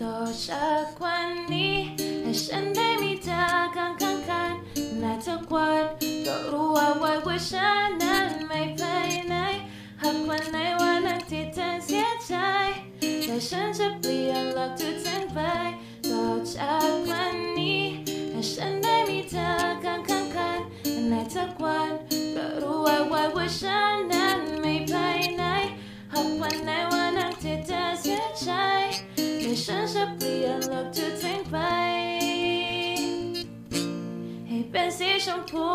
ต่อจากวันนี้ให้ฉันได้มีเธอข้างกันในทุกวันก็รู้ว่าฉันนั้นไม่ไปไหนหากวันไหนวันนั้นที่เธอเสียใจแต่ฉันจะเปลี่ยนหลักทุกสิ่งไปต่อจากวันนี้ให้ฉันได้มีเธอข้างกันในทุกวันก็รู้ว่าฉันนั้นไม่ไปไหนหากวันไหนวันนั้นที่เธอเสียใจแต่ฉันจะเปลี่ยนโลกทุกสิ่งไปให้เป็นสีชมพู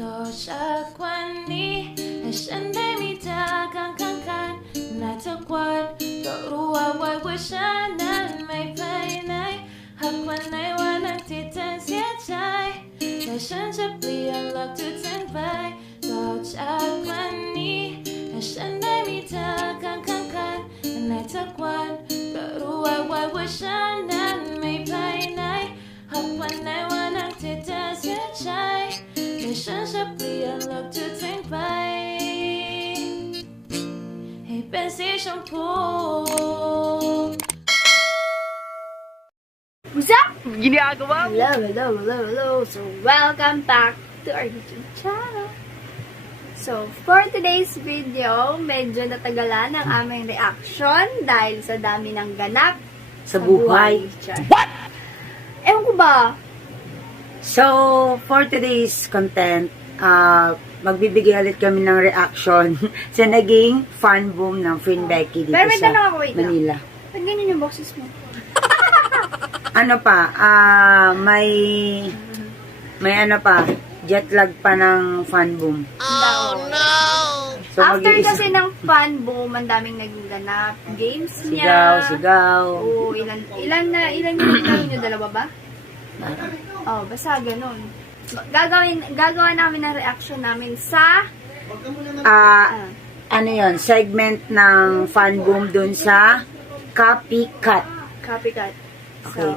ต่อจากวันนี้ให้ฉันได้มีเธอข้างกันในทุกวันก็รู้ว่าฉันนั้นไม่ไปไหนหากวันไหนวันนั้นที่เธอเสียใจแต่ฉันจะเปลี่ยนโลกทุกสิ่งไปต่อจากวันนี้ให้ฉันได้มีเธอข้างกันในทุกวันก็รู้ว่าฉันนั้นไม่ไปไหนหากวันไหนวันนั้นที่เธอเสียใจแต่ฉันจะเปลี่ยนโลกทุกสิ่งไปให้เป็นสีชมพู What's up? Ginagawa mo? Hello. So, welcome back to our YouTube channel. So, for today's video, medyo natagalan ang aming reaction dahil sa dami ng ganap Sa buhay. What? Ewan ko ba? So, for today's content, magbibigay ulit kami ng reaction sa naging fan boom ng Friend Becky dito Pero may sa tanong ako, wait lang. Manila. Ba't ganyan yung boses mo? Ano pa, may ano pa, jet lag pa ng fan boom. Oh, no! So, After mag-iisa- kasi ng fan boom, ang daming naguganap. Games niya. Sigaw. Oo, ilan yung laro nyo? Dalawa ba? Oh, basta ganun. Gagawa namin ng reaction namin sa Ano yon, segment ng fan boom dun sa Copycat. copycat. Okay.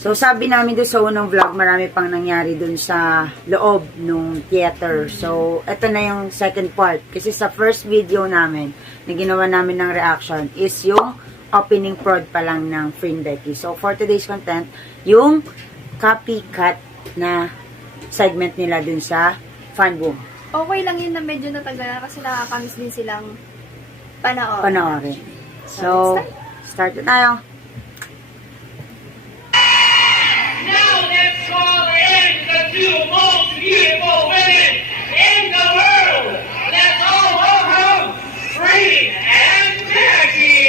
So, sabi namin doon sa unang vlog, marami pang nangyari doon sa loob ng theater. So, ito na yung second part. Kasi sa first video namin, na ginawa namin ng reaction, is yung opening prod pa lang ng Friend Becky. So, for today's content, yung copycat na segment nila doon sa fan boom. Okay lang yun na medyo natagalan kasi nakakamiss din silang Panoorin. So, start na tayo. Now let's call in the two most beautiful women in the world. Let's all welcome Free and Becky.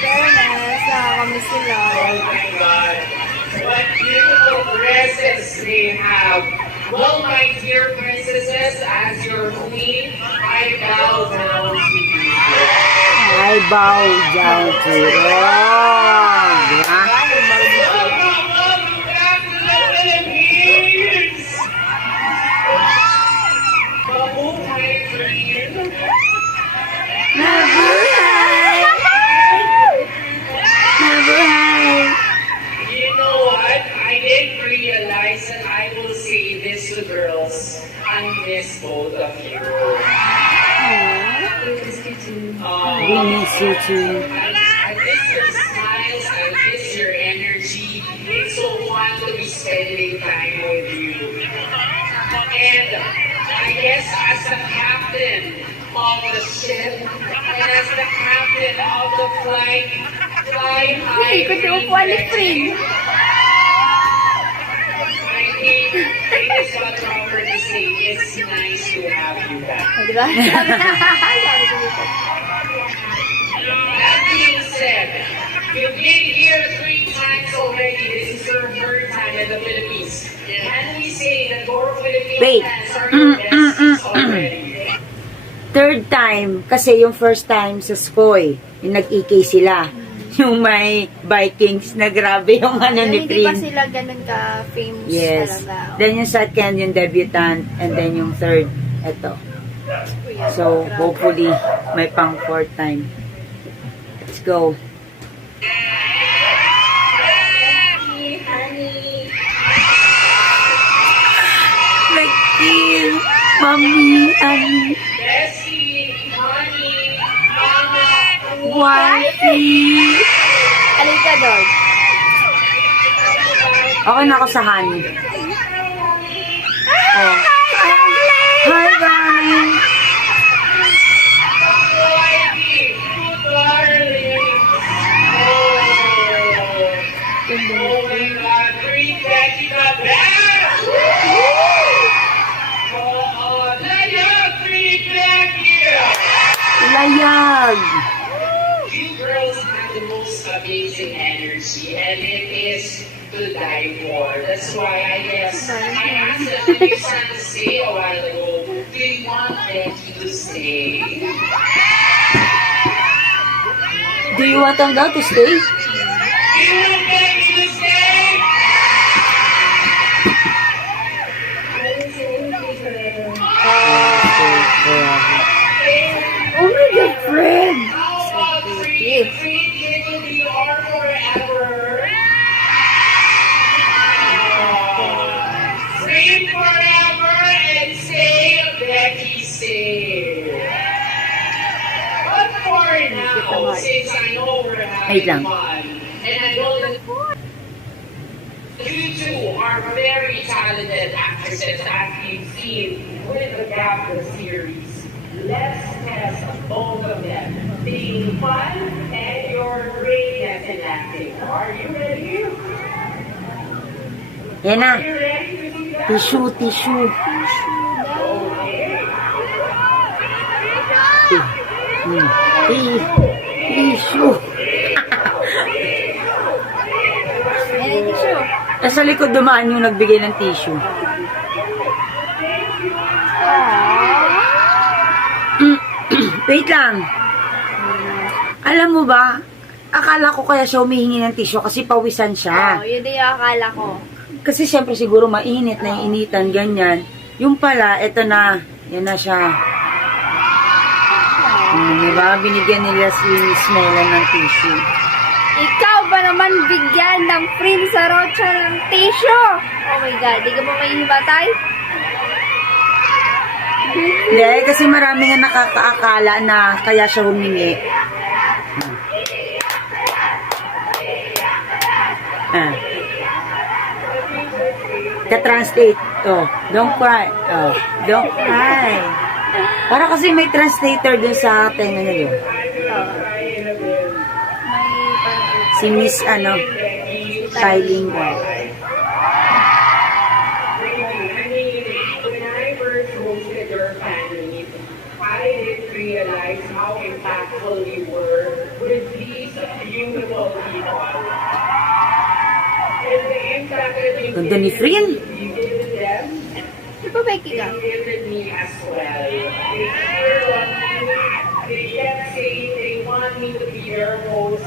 Fairness, nakakamiss sila. Oh my God, what beautiful dresses they have. Well, my dear princesses, as your queen, I bow down to you. I bow down to you. Diba? Welcome back to the Philippines. Mabuhay queen. Mabuhay! Mabuhay! You know what? I didn't realize that I will say this to girls. I miss both of you. We miss you too. I miss your smiles. I miss your energy. It's so fun to be spending time with you. And I guess as the captain of the ship and as the captain of the flight, fly high. Ikot yung upuan ni Fring. I think it is what Robert is saying. It's nice to have you back. Diba? Sabi ko dito. That being said, you've been here 3 times already. This is your 3rd time in the Philippines. Can we say that your Philippine Wait. fans are your besties already? Third time, kasi yung first time sa Skoy, yung nag-EK sila. Yung may Vikings na grabe yung ano ni Hindi pa Prin. sila ganun ka-famous Yes. talaga. Then yung second, yung debutant. And then yung third, eto. So, hopefully, may pang 4th time. Let's go. Honey. kiss. Mami, Ani. Bessie, honey, mama, Wifey. Halika doon. Okay na ako sa honey. Oh. Hi, guys. wifey, darling. Oh my God, 3 Becky the best. Oh, Layag, 3 Becky. Layag. You girls have the most amazing energy, and it is to die for. That's why I guess I asked them to do something to say a while ago. Do you want Becky to stay? Do you want them to stay? Do you want Becky to stay? Oh my God, friend. How about free can be our forever? Free forever and say Becky stay. But for now, since I know we're Wait having lang. fun, and I know that you two are very talented actresses as we've seen with the Gabra series. Let's test both of them. Being fun and your greatness in acting. Are you ready? Yan na. Are you ready to do that? Tissue, tissue. Okay. Tissue. Yan yung tissue. Nasa likod dumaan yung nagbigay ng tissue. Wait lang. Alam mo ba, akala ko kaya siya humihingi ng tissue kasi pawisan siya. Oh, yun din yung akala ko. Kasi siyempre siguro mainit na yung initan, ganyan. Yung pala, eto na. Yan na siya. Diba? Binigyan nila si Smela ng tissue. Ikaw ba naman bigyan ng free sa Rocha ng tissue? Oh my God, di ka ba mahihimatay? Hindi, kasi marami nga nakakaakala na kaya siya humingi. Ka-translate. Oh, don't cry. Oh, don't cry. Para kasi may translator dun sa tenga niya. Si Miss, Styling guy. When I first hosted your family, I didn't realize how impactful you were with these beautiful people. And the impact that you Ganda ni Frin. given them, Di ba Becky ka? they given me as well. They care of me. They kept saying they want me to be their host.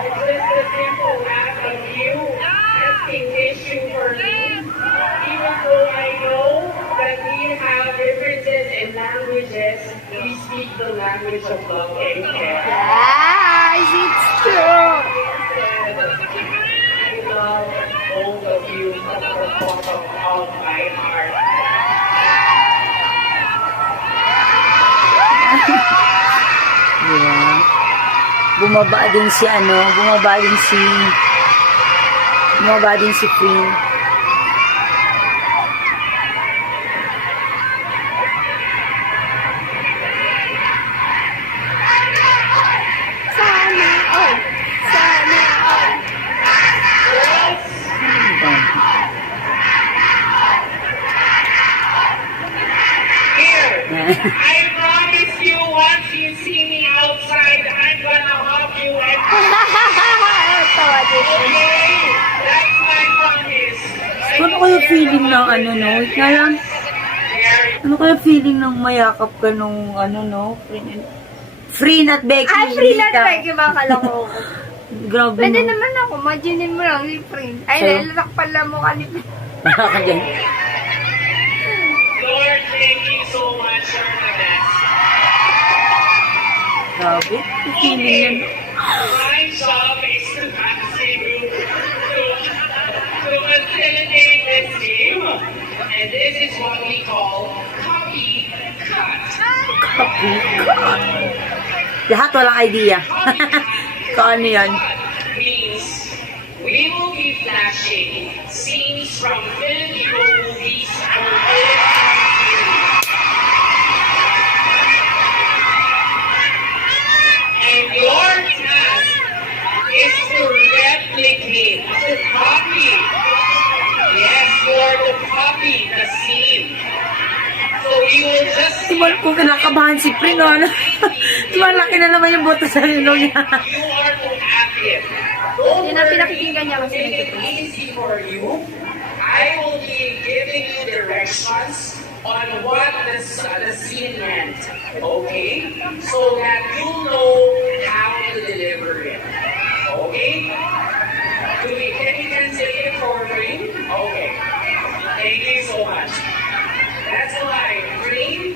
It's just a simple act of you asking issue for me, even though I know that we have differences in languages, we speak the language of love and care. Yes, it's true. I love both of you from the bottom of my heart. Yeah. Bumaba din si Frin. Sana all. Sana all. Here, I promise you once you see me outside, I'm gonna hug you and Tawa din. okay? That's my promise. Ano kaya feeling ng wait nga lang. Ano kaya feeling ng mayakap ka nung Frin at Becky? Ay, free hindi na ka. Becky ba kaloko ko? Grabe Pwede no. naman ako, imaginin mo lang si Prince. Ay, Sa'yo? lalakpan lang mo ka ni Nakakagyan. Lord, thank you so much. You're the best. Grabe. Feeling yan. My job is to ask you to Lahat walang idea. Kung ano yun. Means we will be flashing scenes from Filipino movies or and your task is to replicate, to copy. Yes, you're to copy the scene. So you will just Tumal ko, kinakabahan si Pri, no? Tumalaki na naman yung boto sa ilong niya. you are to act it. Don't Yun ang worry, pinakikinggan niya kasi make it nagtuturo. easy for you. I will be giving you directions on what the scene meant. Okay? So that you know how to deliver it. Okay? Can you translate it for me? Okay. Thank you so much. That's why, Green,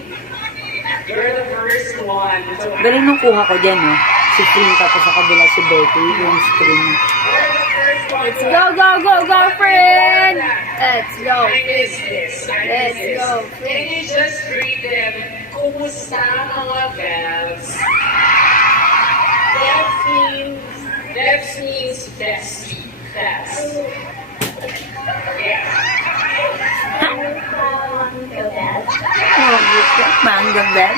you're the first one to Galing nung kuha ko dyan, no? Si Prin, tapos sa kabila si Becky, yung screen. You're the first one Let's to go, go, go, go, friend! Let's go. I miss this. I miss Let's this. go. Can you just greet them? Kumusta mga bells? That means bestie. That's. Yeah. Oh, manga bed.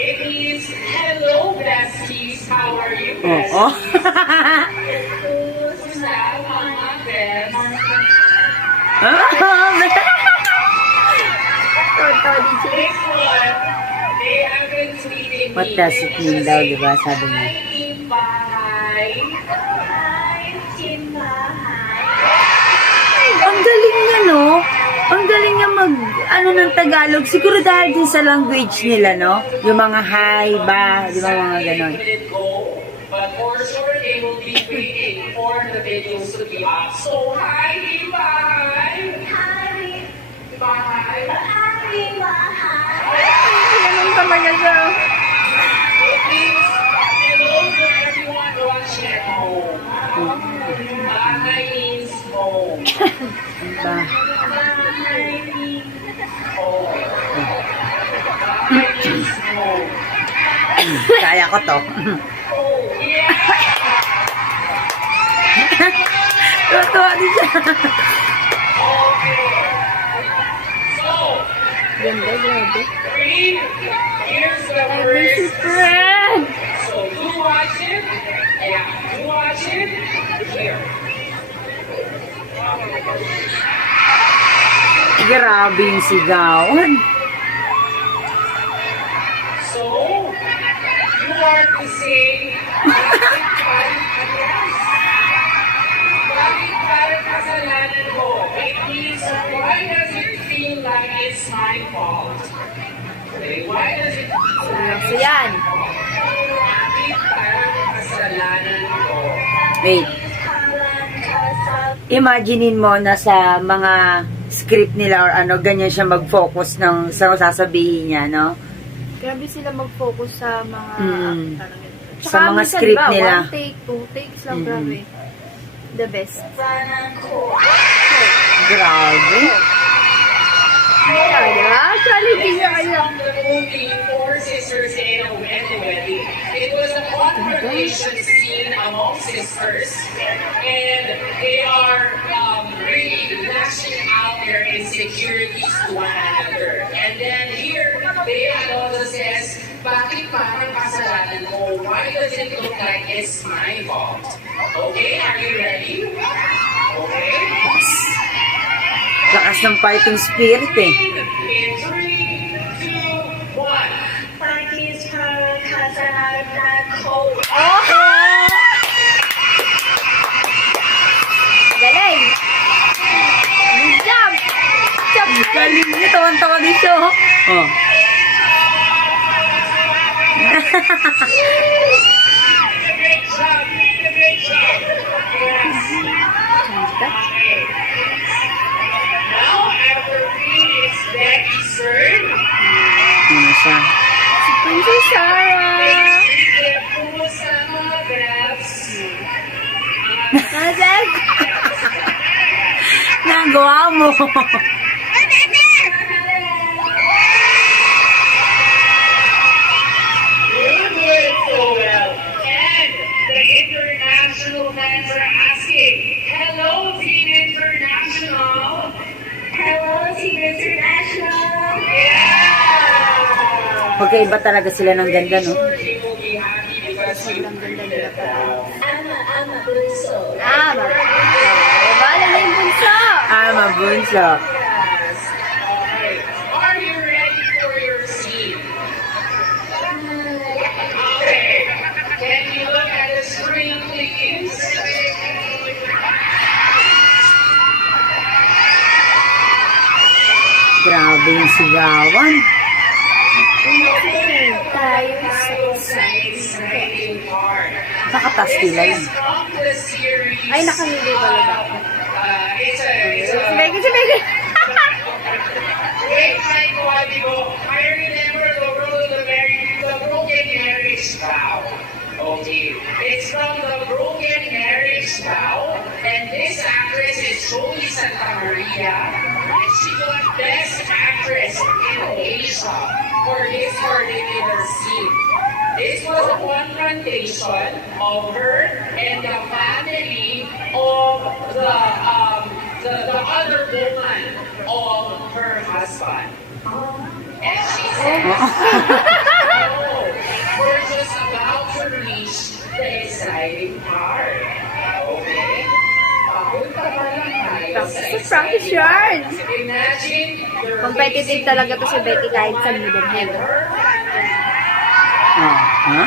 It means hello besties. How are you besties? Oo. Kumusta mga bells? Next one, they haven't tweeted me. What does it mean daw, di ba? Sabi niya. Ang galing niya, no? Ang galing niya ng Tagalog. Siguro dahil din sa language nila, no? Yung mga hi, ba, di ba mga ganon. But for sure, they will be waiting for the videos to be up. So, hi, bye! Hi! Bye! Ganun talaga siya. Please, hello to everyone watching at home. Bahay means home. Ba? Bahay means home. Kaya ko to. Oh, yeah! Tuwa din siya. Okay. So, Ganda, grabe. here's the I miss you, first. friend! So you watch it. Yeah, you watch it. Here. Grabe yung sigawan. So you are to say, bakit parang kasalanan ko? It means, why does it feel like it's my fault? Okay, why does it feel like So, yan. bakit parang kasalanan ko? Wait. Imaginein mo na sa mga script nila or ano, ganyan siya mag-focus ng sa sasabihin niya, no? Grabe sila mag-focus sa mga... parang ganun. Sa mga minsan, script diba, nila. 1 take, 2 takes lang, grabe. The best. Grabe. Yeah, diba? Challenging na kayo. From the movie Four Sisters in a Wedding. It was a confrontation scene among sisters, and they are really lashing out their insecurities to one another. And then here, Bea also says, bakit parang kasalanan ko? Why does it look like it's my fault? Okay, are you ready? Okay. Lakas ng fighting spirit eh. In 3, 2, 1. Bakit parang kasalanan ko? Galing! Good job! Job, friend! Galing niya, tawan-tawa dito. Oh. Great job! Great job! Yes. Okay. Now, after me, it's Becky's turn. Ano siya? Si Princess Sarah! Kumusta mga Bebs? Nonsense! Nagawa mo. You're doing so well. And the international fans are asking, hello, Team International. Hello, Team International. Yeah! Magkaiba talaga sila ng ganda, no? Sure you will be happy because you printed them. Ah, mabunso. Wala na yung bunso. Mabunso. Yes. Okay. Are you ready for your scene? Okay. Can you look at the screen, please? Grabe yung sigawan. Tayo sa Exciting part. Nakatas nila This yun. is from the series. Ay, nakangili pala ba? It's a Si Becky, si Becky. Wait, like what you go. I remember the broken marriage vow. Okay. It's from the broken marriage vow. And this actress is Joey Santa Maria. And she got Best Actress in Asia for this particular scene. This was a confrontation of her and the family of the other woman of her husband. And she said, "Oh, we're just about to reach the exciting part." Okay? Papunta pa lang tayo sa Practice yards. Imagine you're Competitive talaga to si Becky kahit sa middle head. Ha?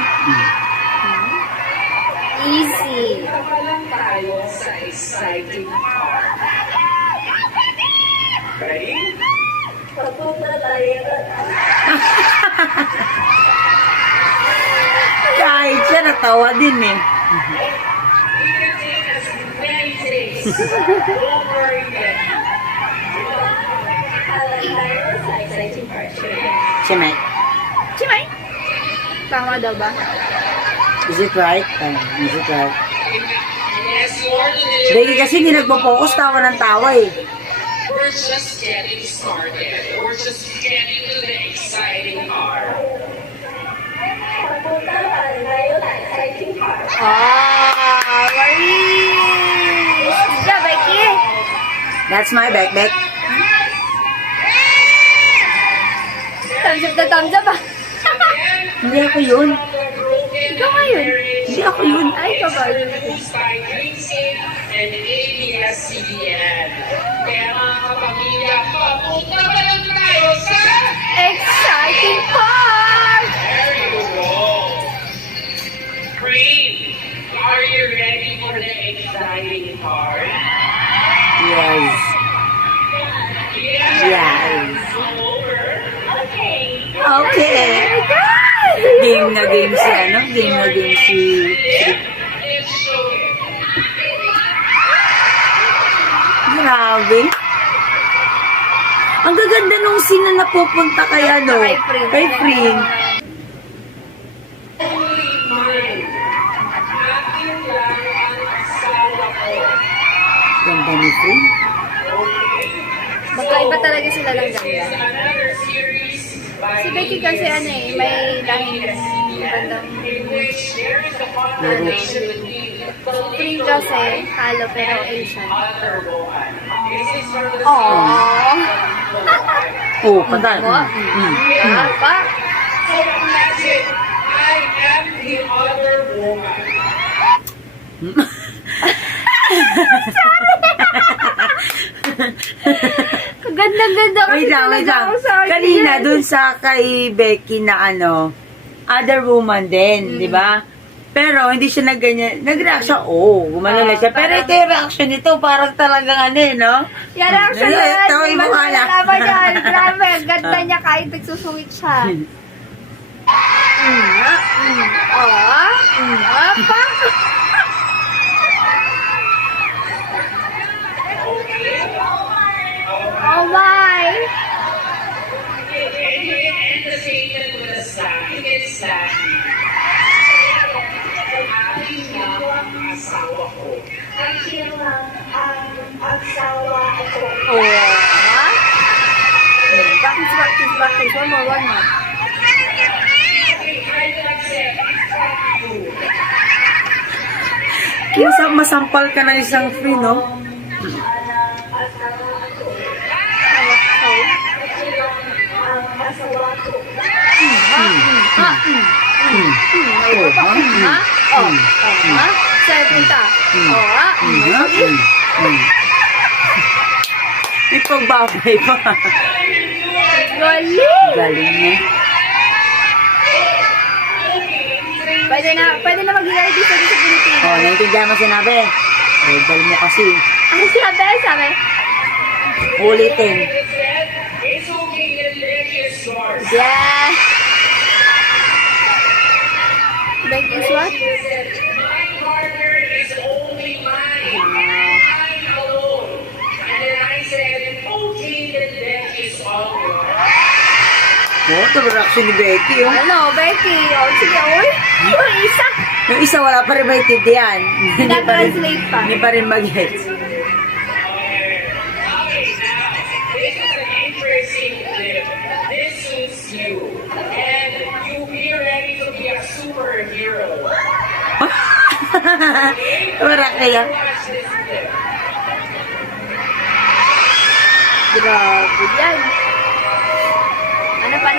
Easy. Papunta pa lang tayo sa exciting part. Ready? Kahit siya, natawa din eh. You can take as many takes. Don't worry, Becky. Siya, Mike. Chimay. Tama daw ba? Is it right? Is it right? Yes, you are the Becky kasi hindi nagpo-focus, tawa ng tawa eh. We're just getting started. We're just getting to the exciting part. Ah, Marie! Yeah, Becky. That's my back. Thumbs up na thumbs up ah. Hindi ako yun. Ikaw nga yun. Hindi ako yun. Ay, ikaw ba yun? By Dreamscape and ABS-CBN. Kaya mga kapamilya, papunta pa lang tayo sa... Exciting part! There you go. Cream, are you ready for the exciting part? Yes. Yes. Over. Okay. Okay. Game na game si ano? Game na game si... Let's show it. Grabe. Ang gaganda nung scene na napupunta kay ano? Kay Pring. Kay Pring. Only mine. Akin lang ang asawa ko. Ganda ni Pring. Okay? Magkaiba talaga sila ng This is ganda. another series by Si Becky kasi ano eh, may lahing bandang in which there is a confrontation between the Pring legal kasi wife halo pero and the Asian. other woman. This is from the Aww. Oh, patay. Pa? So imagine, I am the other woman. Ganda-ganda kasi Wait lang. talaga ako sa akin. Kanina, dun sa kay Becky na ano, other woman din, di ba? Pero hindi siya nagganyan. Nag-react siya, gumalala siya. Pero ito yung reaction nito, parang talagang ano eh, no? Yan ang Ito, sunod. yung mukha lang. Grabe, ang ganda niya kahit nagsusungit siya. Pa? Oh my! And you can end the statement with a sign. You can sign. Akin lang ang asawa ko. Dahil ang asawa ko. Oh, ha? Practice. One more. I accept you. Masampal ka ng isang free, no? Sa'yo punta. May pagbabay pa. Galing! Galing niya. Pwede na mag-ERD sa Pilipinas. Oh, naintindihan mo sinabi. Eh, dahil mo kasi. Ano sabi? Ulitin. It's okay, the leg is yours. Yeah. Like this what? My partner is only mine. Mine alone. And then I said, okay, the leg is all yours. Oh, ito reaction ni Becky, oh. Ano, Becky? Oh, sige, oy. Yung isa. Yung isa, wala pa rin maintindihan. Na-translate pa. Hindi pa rin mag-gets. Okay, now, this is an interesting clip. This suits you. And you be ready to be a superhero. Wala kaya. Watch this clip. Grabe yan. Ano pa?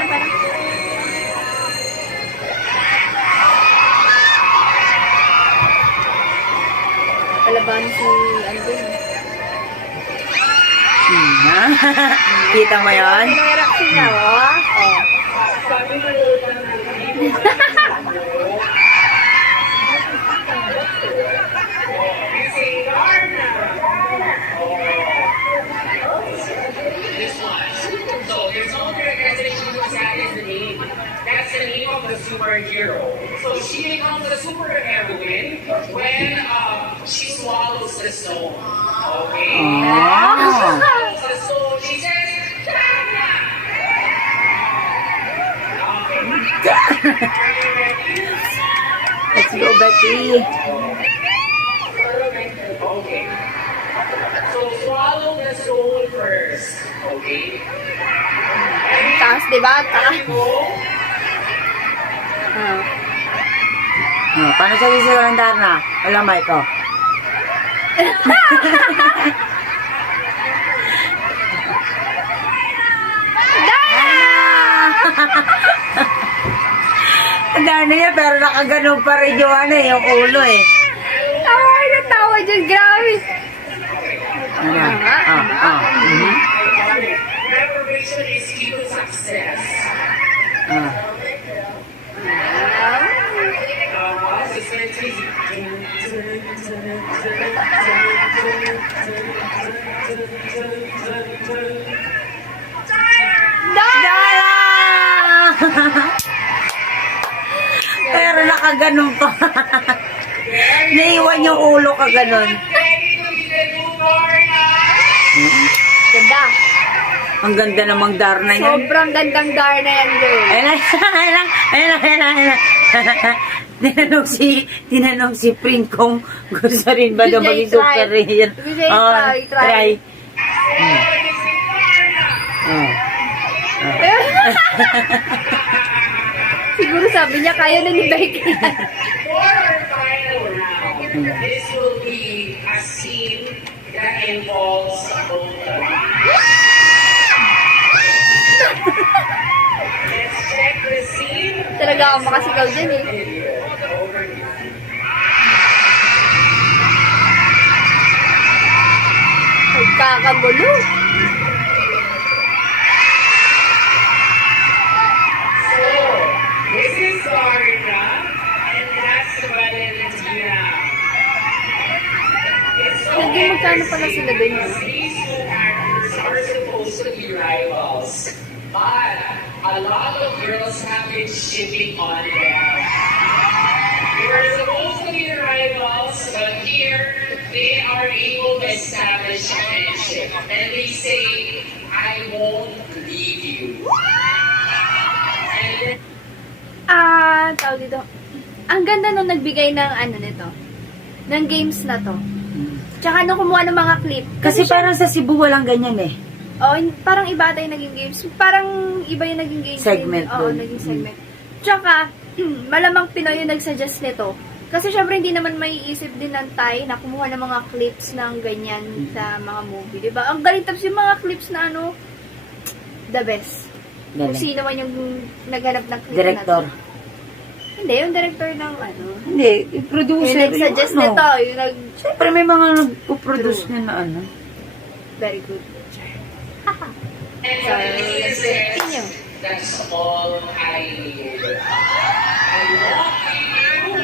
Palaban si, ano ba yun? Kita mo yun? Ano yung reaction niya, oh? Sabi mo, this one. So there's no organization who has the name. That's the name of the superhero. So she becomes a superheroine when she swallows the stone. Okay? Oh. So she says, "Tana!" Let's go, Becky. Okay. So swallow the stone first. Okay? Taas, diba? Taas. Paano sa sisigawan, Darna? Walang mic, oh. Darna niya, pero nakaganon pa rin yung ano, yung ulo, eh. Tawa dyan, grabe. Preparation is key to success. Pero nakaganon pa. Naiwan yung ulo ka ganon. Ganda. Ang ganda namang Darna yan. Sobrang gandang Darna yan, girl. Ayun. Tinanong si Prin kung gusto rin ba daw maging super rin. Try. Siguro sabi niya, kaya na ni Becky yan. For our final round, this will be a scene that involves both of you. Let's check the scene. Talaga ako makasigaw dyan eh. Nagkakagulo. So, this is Darna, and that's Valentina. Hindi, magkano pala sila dun yun? These two actors are supposed to be rivals, but a lot of girls have been shipping on them. They were supposed to be rivals, but here they are able to establish a friendship. And they say, I won't leave you. And Tawag dito. Ang ganda nung nagbigay ng ano nito. Ng games na to. Tsaka nung kumuha ng mga clip. Kasi parang sa Cebu walang ganyan eh. Oh, parang iba tayo naging games. Parang iba yung naging games. Segment Oo, dun. naging segment. Tsaka, malamang Pinoy yung nagsuggest nito. Kasi syempre hindi naman may isip din ng Thai na kumuha ng mga clips ng ganyan sa mga movie. Diba? Ang galing tapos yung mga clips na ano, the best. Kung Galing. sino man yung naghanap ng clip Director. na to. Hindi, yung director ng ano. Hindi, yung producer. Yung nagsuggest yung ano. nito. Yung Siyempre may mga nagpo-produce True. na na ano. very good. And So, he says, continue. that's all I need. I want you.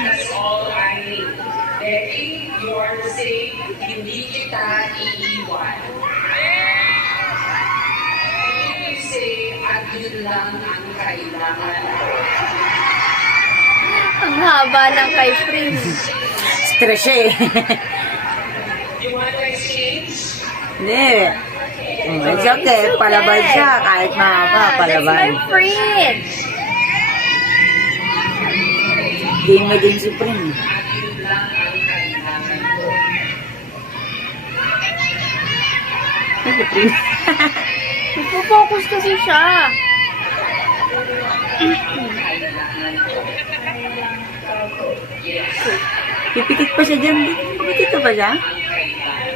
That's all I need. Becky, you are safe. Hindi kita iiwan. Ibig say, at yun lang ang kailangan ko. Ang haba ng kay Prince. Stress siya eh. You want to exchange? Hindi. It's okay. Palabay siya. Kahit mahaba, palabay. That's my friend. Game na game si Prim. At yun lang ang kailangan ko. Ay, si Prim. Nagpo-focus kasi siya. Kailangan ko. Yes. Pipikit pa siya dyan. Pipikit ka pa siya?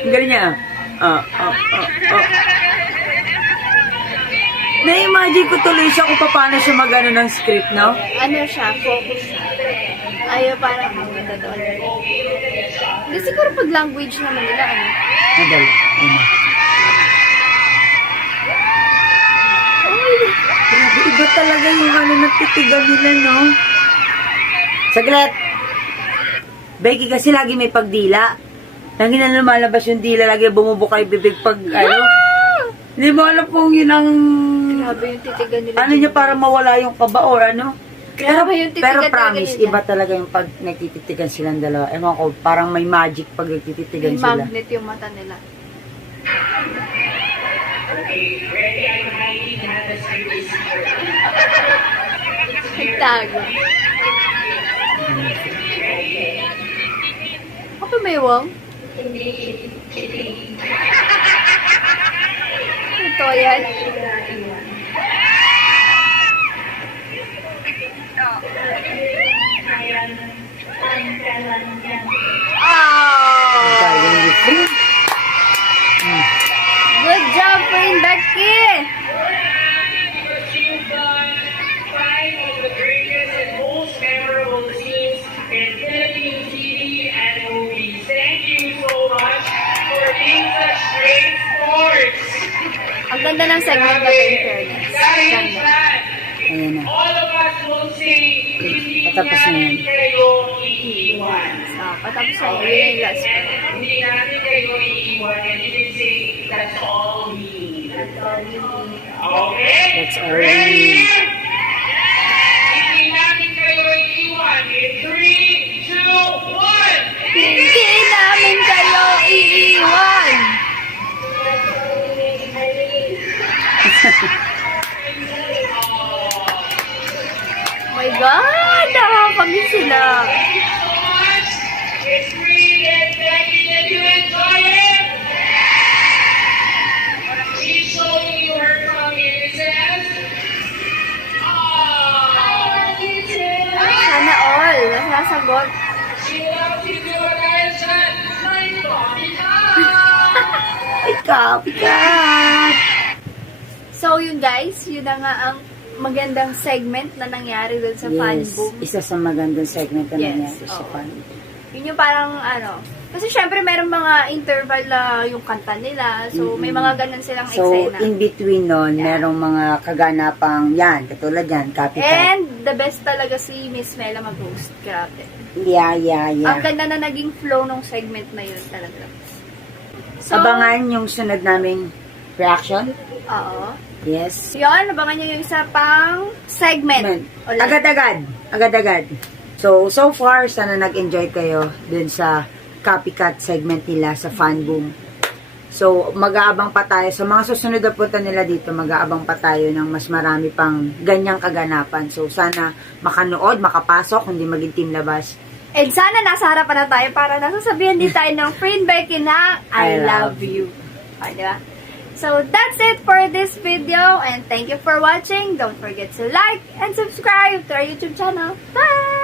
Ang galing niya. Na-imagine ko tuloy siya kung paano siya mag-ano ng script, no? Ano siya, focus siya. Ayaw parang maganda doon. Hindi siguro pag language naman nila, ano? Madali. Ayun na. Grabe, iba talaga yung ano nagtitigan nila, no? Saglit! Becky kasi lagi may pagdila. Lagi na lumalabas yung dila, lagi bumubuka yung bibig pag, ano? Hindi mo alam kung yun ang... Grabe yung titigan nila. Ano niya para mawala yung kaba or ano? Grabe yung titigan pero talaga promise, nila. iba talaga yung pag nagtititigan silang dalawa. Ewan ko, parang may magic pag nagtititigan May sila. magnet yung mata nila. Okay, ready? I'm hiding behind the secret secret. Nagtago. Ako may wong? Ito yan. Oh! Galing ni Prim. Good job, friend Becky! You've done 5 of the greatest and most memorable scenes in Philippine TV and movies. Thank you so much for being such great sports. Ang ganda ng segment na to, in fairness. Dahil Ganda. sa Ayan na. all of us will say, hindi Patapos na namin yan. kayo iiwan. Patapos na yun yung last part. Hindi namin kayo iiwan. And you can say, that's all we need. Okay? That's all we Ready? need. Hindi namin kayo iiwan. In 3, 2, 1. Hindi namin kayo iiwan! Oh my God! Nakakamiss sila. Thank you so much. It's Reed and Becky. Did you enjoy it? She's showing you her tummy. It says, "Aww." Sana all. Nasasagot. She loves you too, guys. My mommy. Pikat! So yun guys, yun na nga ang magandang segment na nangyari dun sa fan Yes, boom. isa sa magandang segment na Yes, nangyari sa oo. fan. Yun yung parang ano, kasi syempre meron mga interval na yung kanta nila. So may mga ganun silang So, eksena. in between nun, Yeah. merong mga kaganapang yan, katulad yan, copycat. And the best talaga si Miss Mela mag-host. Grabe. Yeah. Ang ganda na naging flow ng segment na yun talaga. So, Abangan yung sunod naming reaction. Oo. Yes. Yun, abangan nyo yung isa pang segment. Ulit. Agad-agad. So far, sana nag-enjoy kayo dun sa copycat segment nila sa Fanboom. So, mag-aabang pa tayo. Sa mga susunod na punta nila dito, mag-aabang pa tayo ng mas marami pang ganyang kaganapan. So, sana makanood, makapasok, hindi maging team labas. And sana nasa harapan na tayo para nasasabihan din tayo ng friend Becky na I love you. O, diba? So, that's it for this video and thank you for watching. Don't forget to like and subscribe to our YouTube channel. Bye!